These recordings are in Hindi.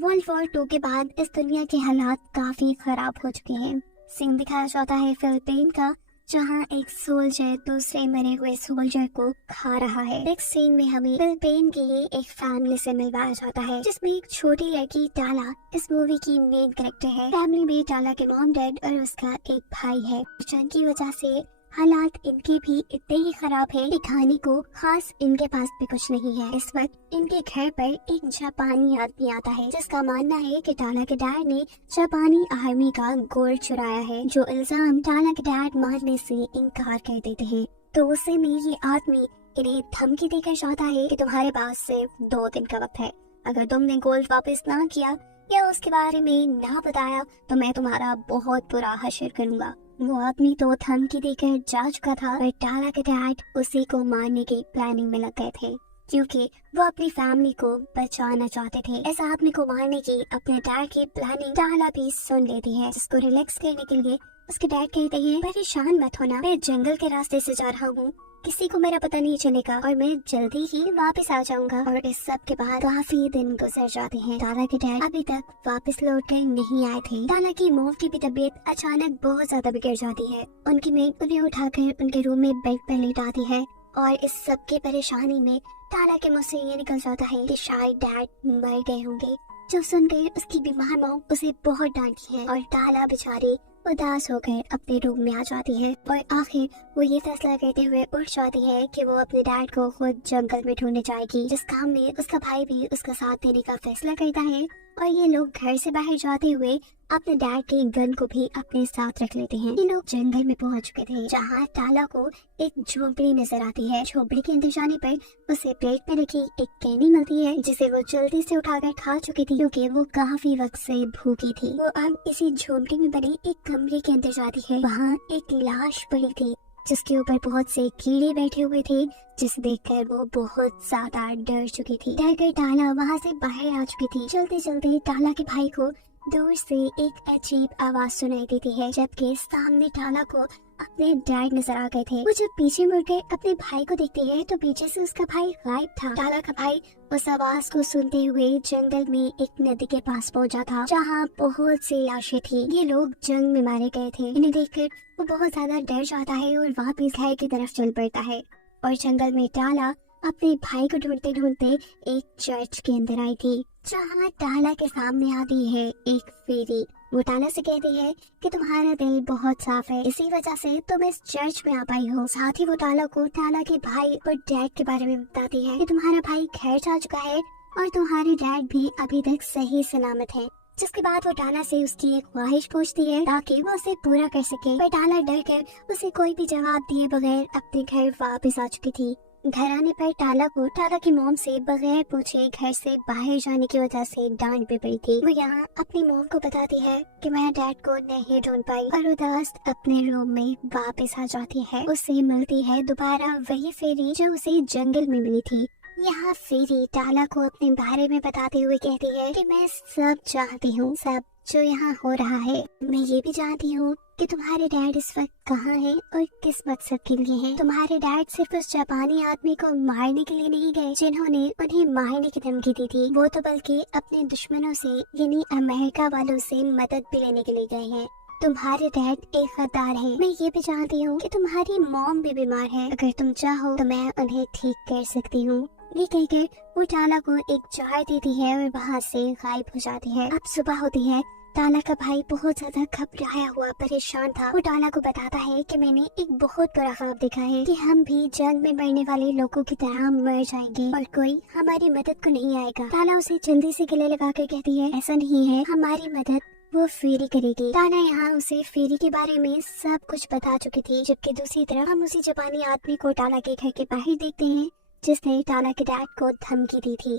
वर्ल्ड वॉर 2 के बाद इस दुनिया के हालात काफी खराब हो चुके हैं। सीन दिखाया जाता है फिलिपीन का, जहां एक सोल्जर दूसरे मरे हुए सोल्जर को खा रहा है। नेक्स्ट सीन में हमें फिलिपीन की एक फैमिली से मिलवाया जाता है, जिसमें एक छोटी लड़की टाला इस मूवी की मेन कैरेक्टर है। फैमिली में टाला के मॉम डैड और उसका एक भाई है, जिनकी वजह से हालात इनके भी इतने ही खराब है कि खाने को खास इनके पास भी कुछ नहीं है। इस वक्त इनके घर पर एक जापानी आदमी आता है, जिसका मानना है कि टाला के डैड ने जापानी आर्मी का गोल्ड चुराया है, जो इल्जाम टाला के डैड मानने से इनकार कर देते हैं। तो उसे में ये आदमी इन्हें धमकी देकर चाहता है कि तुम्हारे पास सिर्फ 2 दिन का वक्त है, अगर तुमने गोल्ड वापस ना किया या उसके बारे में ना बताया तो मैं तुम्हारा बहुत बुरा हश्र करूंगा। वो आदमी तो धमकी देकर जा चुका था, पर टाला के डैड उसी को मारने की प्लानिंग में लग गए थे, क्योंकि वो अपनी फैमिली को बचाना चाहते थे। इस आदमी को मारने की अपने डैड की प्लानिंग टाला भी सुन लेती है, जिसको रिलैक्स करने के लिए उसके डैड कहते हैं, परेशान मत होना, मैं जंगल के रास्ते से जा रहा हूँ, किसी को मेरा पता नहीं चलेगा और मैं जल्दी ही वापस आ जाऊंगा। और इस सब के बाद काफी दिन गुजर जाते हैं। टाला के डैड अभी तक वापस लौट कर नहीं आए थे। टाला की मॉम की भी तबीयत अचानक बहुत ज्यादा बिगड़ जाती है। उनकी मेड उन्हें उठाकर उनके रूम में बेड पर लेटाती है और इस सब की परेशानी में टाला के मुंह से ये निकल जाता है कि शायद डैड मर गए होंगे। जो सुनकर उसकी बीमार मॉम उसे बहुत डांटती है और टाला बेचारी उदास होकर अपने रूम में आ जाती है और आखिर वो ये फैसला करते हुए उठ जाती है कि वो अपने डैड को खुद जंगल में ढूंढने जाएगी, जिस काम में उसका भाई भी उसका साथ देने का फैसला करता है। और ये लोग घर से बाहर जाते हुए अपने डैड के गन को भी अपने साथ रख लेते हैं। ये लोग जंगल में पहुंच चुके थे, जहां टाला को एक झोपड़ी नजर आती है। झोपड़ी के अंदर जाने पर उसे प्लेट में रखी एक कैंडी मिलती है, जिसे वो जल्दी से उठाकर खा चुकी थी, क्योंकि वो काफी वक्त से भूखी थी। वो अब इसी झोपड़ी में बने एक कमरे के अंदर जाती है। वहाँ एक लाश पड़ी थी, जिसके ऊपर बहुत से कीड़े बैठे हुए थे, जिसे देखकर वो बहुत ज्यादा डर चुकी थी। डर कर टाला वहाँ से बाहर आ चुकी थी। चलते चलते टाला के भाई को दूर से एक अजीब आवाज सुनाई देती है, जबकि सामने टाला को अपने डैड नजर आ गए थे। वो जब पीछे मुड़कर अपने भाई को देखती है तो पीछे से उसका भाई गायब था। टाला का भाई उस आवाज को सुनते हुए जंगल में एक नदी के पास पहुंचा था, जहां बहुत सी लाशें थी। ये लोग जंग में मारे गए थे। इन्हें देखकर वो बहुत ज्यादा डर जाता है और वापस घर की तरफ चल पड़ता है। और जंगल में टाला अपने भाई को ढूंढते ढूंढते एक चर्च के अंदर आई थी, जहाँ टाला के सामने आती है एक फेरी। वो टाला से कहती है कि तुम्हारा दिल बहुत साफ है, इसी वजह से तुम इस चर्च में आ पाई हो। साथ ही वो टाला को टाला के भाई और डैड के बारे में बताती है कि तुम्हारा भाई घर जा चुका है और तुम्हारे डैड भी अभी तक सही सलामत है। जिसके बाद वो टाला से उसकी एक ख्वाहिश पूछती है ताकि वो उसे पूरा कर सके, पर टाला डर कर उसे कोई भी जवाब दिए बगैर अपने घर वापस आ चुकी थी। घर आने पर टाला को टाला की मॉम से बगैर पूछे घर से बाहर जाने की वजह से डांट भी पड़ी थी। वो यहाँ अपनी मॉम को बताती है कि मैं डैड को नहीं ढूंढ पाई और उदास अपने रूम में वापस आ जाती है। उससे मिलती है दोबारा वही फेरी जो उसे जंगल में मिली थी। यहाँ फेरी टाला को अपने बारे में बताते हुए कहती है कि मैं सब जानती हूँ, सब जो यहाँ हो रहा है। मैं ये भी जानती हूँ कि तुम्हारे डैड इस वक्त कहाँ हैं और किस मकसद के लिए हैं। तुम्हारे डैड सिर्फ उस जापानी आदमी को मारने के लिए नहीं गए जिन्होंने उन्हें मारने की धमकी दी थी, वो तो बल्कि अपने दुश्मनों से यानी अमेरिका वालों से मदद भी लेने के लिए गए हैं। तुम्हारे डैड एक गद्दार है। मैं ये भी जानती हूँ कि तुम्हारी मॉम भी बीमार है, अगर तुम चाहो तो मैं उन्हें ठीक कर सकती हूँ। ये कहकर वो टाला को एक जार देती है और वहाँ से गायब हो जाती है। अब सुबह होती है। टाला का भाई बहुत ज्यादा घबराया हुआ परेशान था। वो टाला को बताता है कि मैंने एक बहुत बड़ा ख्वाब देखा है कि हम भी जंग में मरने वाले लोगों की तरह मर जाएंगे और कोई हमारी मदद को नहीं आएगा। टाला उसे जल्दी से गले लगाकर कहती है, ऐसा नहीं है, हमारी मदद वो फेरी करेगी। टाला यहाँ उसे फेरी के बारे में सब कुछ बता चुकी थी, जबकि दूसरी तरफ हम उसी जापानी आदमी को टाला के घर के बाहर देखते हैं, जिसने टाला के डैड को धमकी दी थी।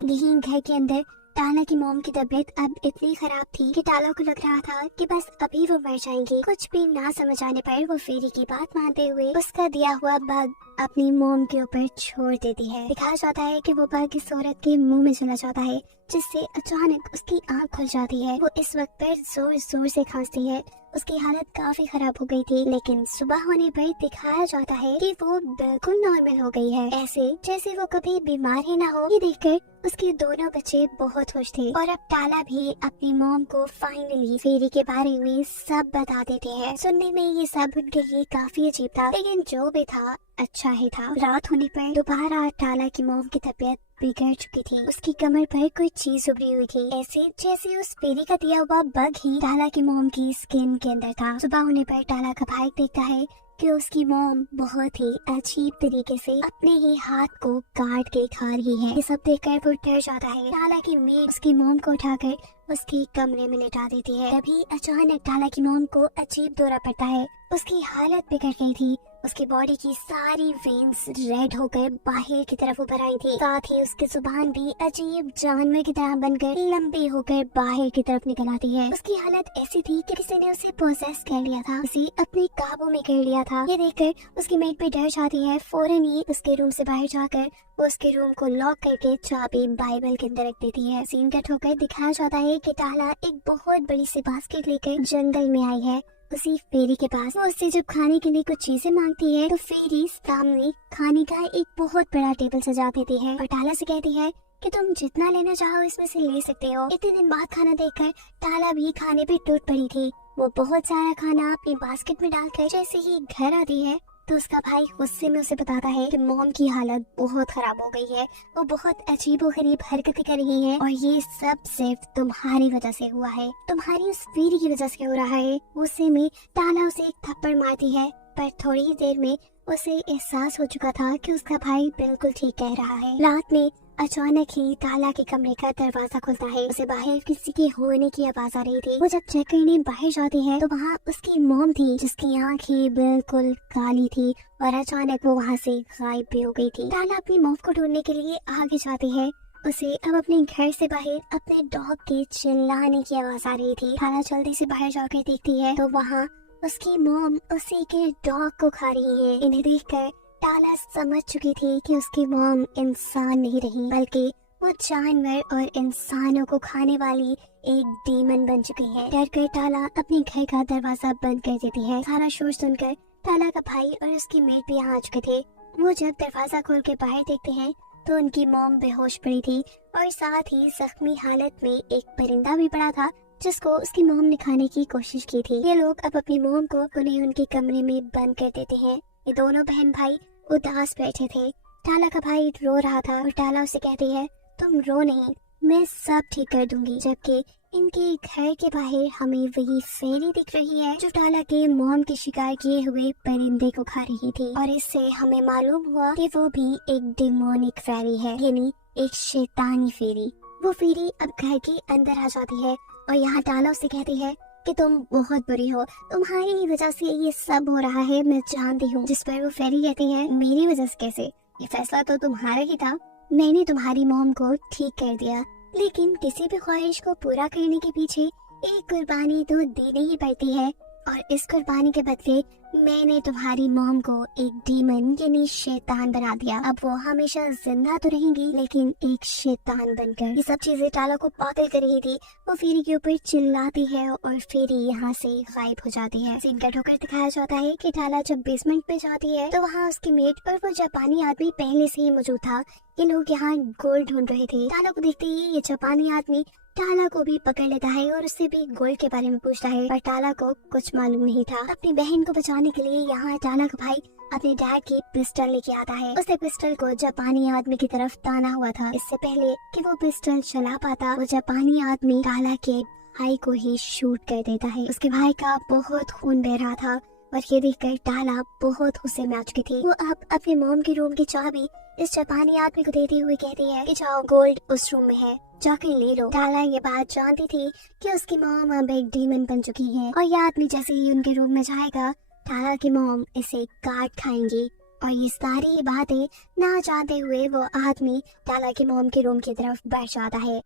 यहीं घर के अंदर टाला की मॉम की तबीयत अब इतनी खराब थी कि टाला को लग रहा था कि बस अभी वो मर जाएंगी। कुछ भी ना समझ आने पर वो फेरी की बात मानते हुए उसका दिया हुआ बग अपनी मोम के ऊपर छोड़ देती है। दिखाया जाता है कि वो बाघ इस औरत के मुंह में चला जाता है, जिससे अचानक उसकी आंख खुल जाती है। वो इस वक्त पर जोर जोर से खांसती है। उसकी हालत काफी खराब हो गई थी, लेकिन सुबह होने पर दिखाया जाता है कि वो बिल्कुल नॉर्मल हो गई है, ऐसे जैसे वो कभी बीमार ही ना हो। ये देखकर उसके दोनों बच्चे बहुत खुश थे और अब टाला भी अपनी मॉम को फाइनली फेरी के बारे में सब बता देते हैं। सुनने में ये सब उनके लिए काफी अजीब था, लेकिन जो भी था अच्छा ही था। रात होने पर दोबारा टाला की मॉम की तबीयत बिगड़ चुकी थी। उसकी कमर पर कोई चीज उभरी हुई थी, ऐसे जैसे उस फेरी का दिया हुआ बग ही टाला की मॉम की स्किन के अंदर था। सुबह होने पर टाला का भाई देखता है कि उसकी मॉम बहुत ही अजीब तरीके से अपने ही हाथ को काट के खा रही है। ये सब देखकर वो डर जाता है। टाला की मेड उसकी मॉम को उठाकर उसकी कमरे में लेटा देती है। तभी अचानक टाला की मॉम को अजीब दौरा पड़ता है। उसकी हालत बिगड़ गई थी। उसकी बॉडी की सारी वेन्स रेड होकर बाहर की तरफ उभर आई थी। साथ ही उसकी जुबान भी अजीब जानवर की तरह बनकर लंबी होकर बाहर की तरफ निकल आती है। उसकी हालत ऐसी थी कि किसी ने उसे पोसेस कर लिया था, उसे अपने काबू में कर लिया था। ये देखकर उसकी मेट पे डर जाती है। फौरन ही उसके रूम से बाहर जाकर वो उसके रूम को लॉक करके चाबी बाइबल के अंदर रख देती है। सीन कट होकर दिखाया जाता है कि टाला एक बहुत बड़ी सी बास्केट लेकर जंगल में आई है उसी फेरी के पास। वो उससे जब खाने के लिए कुछ चीजें मांगती है तो फेरी सामने खाने का एक बहुत बड़ा टेबल सजा देती है और टाला से कहती है कि तुम जितना लेना चाहो इसमें से ले सकते हो। इतने दिन बाद खाना देखकर टाला भी खाने पे टूट पड़ी थी। वो बहुत सारा खाना अपनी बास्केट में डालकर जैसे ही घर आती है तो उसका भाई गुस्से में उसे बताता है कि मॉम की हालत बहुत खराब हो गई है, वो बहुत अजीबोगरीब हरकतें कर रही है और ये सब सिर्फ तुम्हारी वजह से हुआ है, तुम्हारी उस फेरी की वजह से हो रहा है। गुस्से में टाला उसे एक थप्पड़ मारती है, पर थोड़ी ही देर में उसे एहसास हो चुका था कि उसका भाई बिल्कुल ठीक कह रहा है। रात में अचानक ही टाला के कमरे का दरवाजा खुलता है। उसे बाहर किसी के होने की आवाज आ रही थी। वो जब चेक करने बाहर जाती है तो वहाँ उसकी मॉम थी, जिसकी आंखें बिल्कुल काली थी और अचानक वो वहाँ से गायब भी हो गई थी। टाला अपनी मॉम को ढूंढने के लिए आगे जाती है। उसे अब अपने घर से बाहर अपने डॉग के चिल्लाने की आवाज आ रही थी। टाला जल्दी से बाहर जाकर देखती है तो वहाँ उसकी मॉम उसी के डॉग को खा रही है। इन्हें देखकर टाला समझ चुकी थी कि उसकी मॉम इंसान नहीं रही, बल्कि वो जानवर और इंसानों को खाने वाली एक डीमन बन चुकी है। डर कर टाला अपने घर का दरवाजा बंद कर देती है। सारा शोर सुनकर टाला का भाई और उसकी मेट भी यहाँ आ चुके थे। वो जब दरवाजा खोल के बाहर देखते हैं तो उनकी मॉम बेहोश पड़ी थी और साथ ही जख्मी हालत में एक परिंदा भी पड़ा था, जिसको उसकी मॉम ने खाने की कोशिश की थी। ये लोग अब अपनी मॉम को उन्हें उनके कमरे में बंद कर देते हैं। ये दोनों बहन भाई उदास बैठे थे। टाला का भाई रो रहा था और टाला उसे कहती है तुम रो नहीं, मैं सब ठीक कर दूंगी। जबकि इनके घर के बाहर हमें वही फेरी दिख रही है जो टाला के मॉम के शिकार किए हुए परिंदे को खा रही थी और इससे हमें मालूम हुआ कि वो भी एक डिमोनिक फेरी है, यानी एक शैतानी फेरी। वो फेरी अब घर के अंदर आ जाती है और यहाँ टाला उसे कहती है कि तुम बहुत बुरी हो, तुम्हारी ही वजह से ये सब हो रहा है, मैं जानती हूँ। जिस पर वो फेरी कहती है मेरी वजह से कैसे, ये फैसला तो तुम्हारा ही था, मैंने तुम्हारी मॉम को ठीक कर दिया, लेकिन किसी भी ख्वाहिश को पूरा करने के पीछे एक कुर्बानी तो देनी ही पड़ती है और इस कुर्बानी के बदले मैंने तुम्हारी मॉम को एक डीमन यानी शैतान बना दिया। अब वो हमेशा जिंदा तो रहेंगी लेकिन एक शैतान बनकर। ये सब चीजें टाला को पागल कर रही थी। वो फेरी के ऊपर चिल्लाती है और फेरी यहाँ से गायब हो जाती है। सीन कट होकर दिखाया जाता है कि टाला जब बेसमेंट पे जाती है तो वहाँ उसकी मेट और वो जापानी आदमी पहले से ही मौजूद था। ये लोग यहाँ गोल्ड ढूंढ रहे थे। टाला को देखते ही ये जापानी आदमी टाला को भी पकड़ लेता है और उससे भी गोल्ड के बारे में पूछता है, पर टाला को कुछ मालूम नहीं था। अपनी बहन को बचाने के लिए यहाँ टाला का भाई अपने डैड की पिस्टल लेके आता है। उसने पिस्टल को जापानी आदमी की तरफ ताना हुआ था। इससे पहले कि वो पिस्टल चला पाता, वो जापानी आदमी टाला के भाई को ही शूट कर देता है। उसके भाई का बहुत खून बह रहा था और ये देखकर टाला बहुत गुस्से में आ चुकी थी। वो अब अपने मॉम के रूम की चाबी इस जापानी आदमी को देते हुए कहती है कि जाओ, गोल्ड उस रूम में है, जाकर ले लो। टाला ये बात जानती थी कि उसकी मॉम अब एक डीमन बन चुकी है और ये आदमी जैसे ही उनके रूम में जाएगा टाला की मॉम इसे काट खाएंगी। और ये सारी बातें ना जानते हुए वो आदमी टाला की मॉम के रूम की तरफ बढ़ जाता है।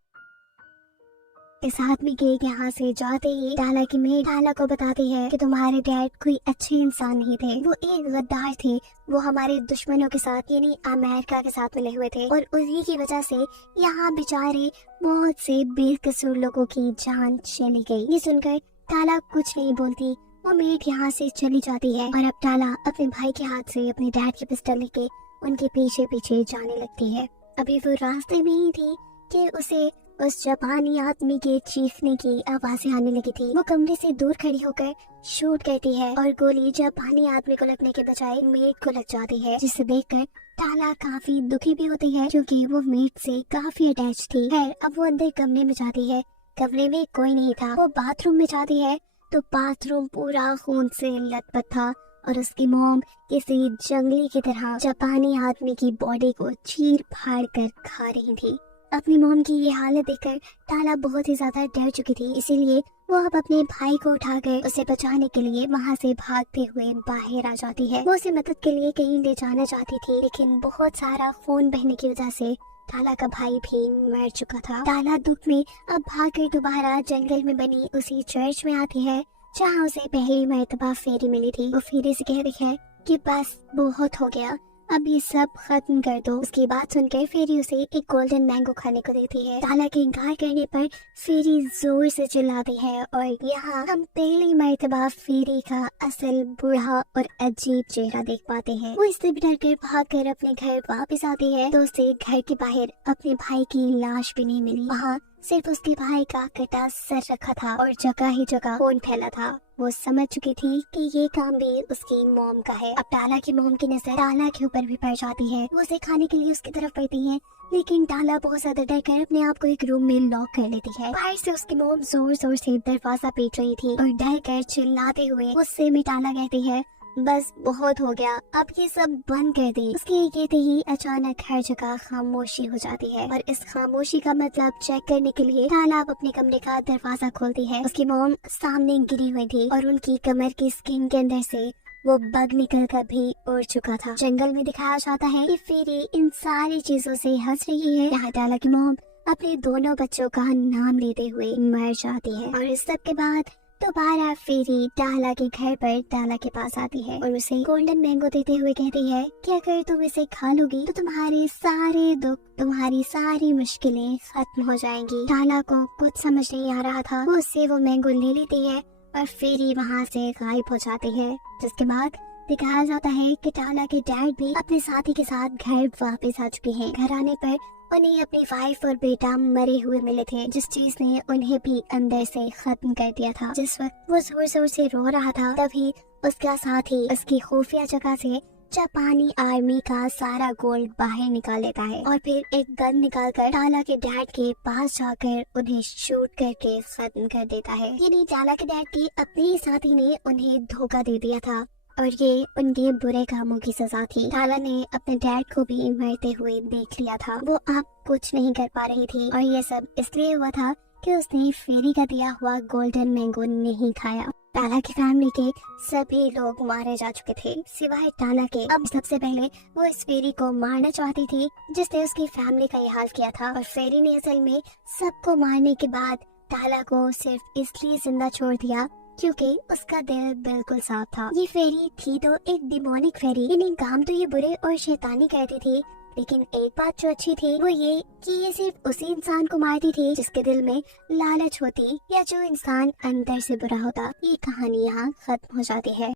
इस आदमी के यहाँ से जाते ही टाला की मेड टाला को बताती है कि तुम्हारे डैड कोई अच्छे इंसान नहीं थे, वो एक गद्दार थे। वो हमारे दुश्मनों के साथ यानी अमेरिका के साथ मिले हुए थे और उन्हीं की वजह से यहाँ बेचारे बहुत से बेकसूर लोगों की जान चली गई। ये सुनकर टाला कुछ नहीं बोलती, वो मेड यहाँ से चली जाती है और अब टाला अपने भाई के हाथ से अपने डैड की पिस्टल लेके उनके पीछे पीछे जाने लगती है। अभी वो रास्ते में ही थी कि उसे उस जापानी आदमी के चीखने की आवाजें आने लगी थी। वो कमरे से दूर खड़ी होकर शूट करती है और गोली जापानी आदमी को लगने के बजाय मेड को लग जाती है, जिसे देखकर टाला काफी दुखी भी होती है क्योंकि वो मेड से काफी अटैच थी। है अब वो अंदर कमरे में जाती है, कमरे में कोई नहीं था। वो बाथरूम में जाती है तो बाथरूम पूरा खून से लथपथ था और उसकी मॉम किसी जंगली की तरह जापानी आदमी की बॉडी को चीर फाड़ कर खा रही थी। अपनी मॉम की ये हालत देखकर टाला बहुत ही ज्यादा डर चुकी थी, इसीलिए वो अब अपने भाई को उठाकर उसे बचाने के लिए वहाँ से भागते हुए बाहर आ जाती है। वो उसे मदद के लिए कहीं ले जाना चाहती थी, लेकिन बहुत सारा खून बहने की वजह से टाला का भाई भी मर चुका था। टाला दुख में अब भागकर दोबारा जंगल में बनी उसी चर्च में आती है जहाँ उसे पहली मर्तबा फेरी मिली थी। वो फेरी से कहती है कि बस बहुत हो गया, अब ये सब खत्म कर दो। उसकी बात सुनकर फेरी उसे एक गोल्डन मैंगो खाने को देती है। टाला के इनकार करने पर फेरी जोर से चिल्लाती है और यहाँ हम पहली मर्तबा फेरी का असल बूढ़ा और अजीब चेहरा देख पाते हैं। वो इससे भी डरकर भागकर अपने घर वापस आती है तो उसे घर के बाहर अपने भाई की लाश भी नहीं मिली। वहाँ सिर्फ उसके भाई का कटा सर रखा था और जगह ही जगह खून फैला था। वो समझ चुकी थी कि ये काम भी उसकी मॉम का है। अब टाला की मॉम की नजर टाला के ऊपर भी पड़ जाती है। वो उसे खाने के लिए उसकी तरफ बढ़ती है, लेकिन टाला बहुत ज्यादा डर कर अपने आप को एक रूम में लॉक कर लेती है। बाहर से उसकी मॉम जोर जोर से दरवाजा पीट रही थी और डर कर चिल्लाते हुए गुस्से में टाला कहती है बस बहुत हो गया, अब ये सब बंद कर दे। उसके ये कहते ही अचानक हर जगह खामोशी हो जाती है और इस खामोशी का मतलब चेक करने के लिए टाला अपने कमरे का दरवाजा खोलती है। उसकी मॉम सामने गिरी हुई थी और उनकी कमर की स्किन के अंदर से वो बग निकल कर भी उड़ चुका था। जंगल में दिखाया जाता है कि फेरी इन सारी चीजों से हंस रही है। यहाँ टाला की मॉम अपने दोनों बच्चों का नाम लेते हुए मर जाती है और इस सब के बाद दोबारा फेरी टाला के घर पर टाला के पास आती है और उसे गोल्डन मैंगो देते हुए कहती है कि अगर तुम इसे खा लोगी तो तुम्हारे सारे दुख, तुम्हारी सारी मुश्किलें खत्म हो जाएंगी। टाला को कुछ समझ नहीं आ रहा था। वो उससे वो मैंगो ले लेती है और फेरी वहाँ से गायब हो जाती है, जिसके बाद दिखाया जाता है कि टाला के डैड भी अपने साथी के साथ घर वापस आ चुके हैं। घर आने पर उन्हें अपनी वाइफ और बेटा मरे हुए मिले थे, जिस चीज ने उन्हें भी अंदर से खत्म कर दिया था। जिस वक्त वो जोर जोर से रो रहा था तभी उसका साथी उसकी खुफिया जगह से जापानी आर्मी का सारा गोल्ड बाहर निकाल लेता है और फिर एक गन निकालकर टाला के डैड के पास जाकर उन्हें शूट करके खत्म कर देता है। यानी टाला के डैड के अपने ही साथी ने उन्हें धोखा दे दिया था और ये उनके बुरे कामों की सजा थी। टाला ने अपने डैड को भी मरते हुए देख लिया था। वो अब कुछ नहीं कर पा रही थी और ये सब इसलिए हुआ था कि उसने फेरी का दिया हुआ गोल्डन मैंगो नहीं खाया। टाला की फैमिली के सभी लोग मारे जा चुके थे सिवाय टाला के। अब सबसे पहले वो इस फेरी को मारना चाहती थी जिसने उसकी फैमिली का ये हाल किया था और फेरी ने असल में सबको मारने के बाद टाला को सिर्फ इसलिए जिंदा छोड़ दिया क्योंकि उसका दिल बिल्कुल साफ था। ये फेरी थी तो एक डिमोनिक फेरी, यानी काम तो ये बुरे और शैतानी करती थी, लेकिन एक बात जो अच्छी थी वो ये कि ये सिर्फ उसी इंसान को मारती थी जिसके दिल में लालच होती या जो इंसान अंदर से बुरा होता। ये कहानी यहाँ खत्म हो जाती है।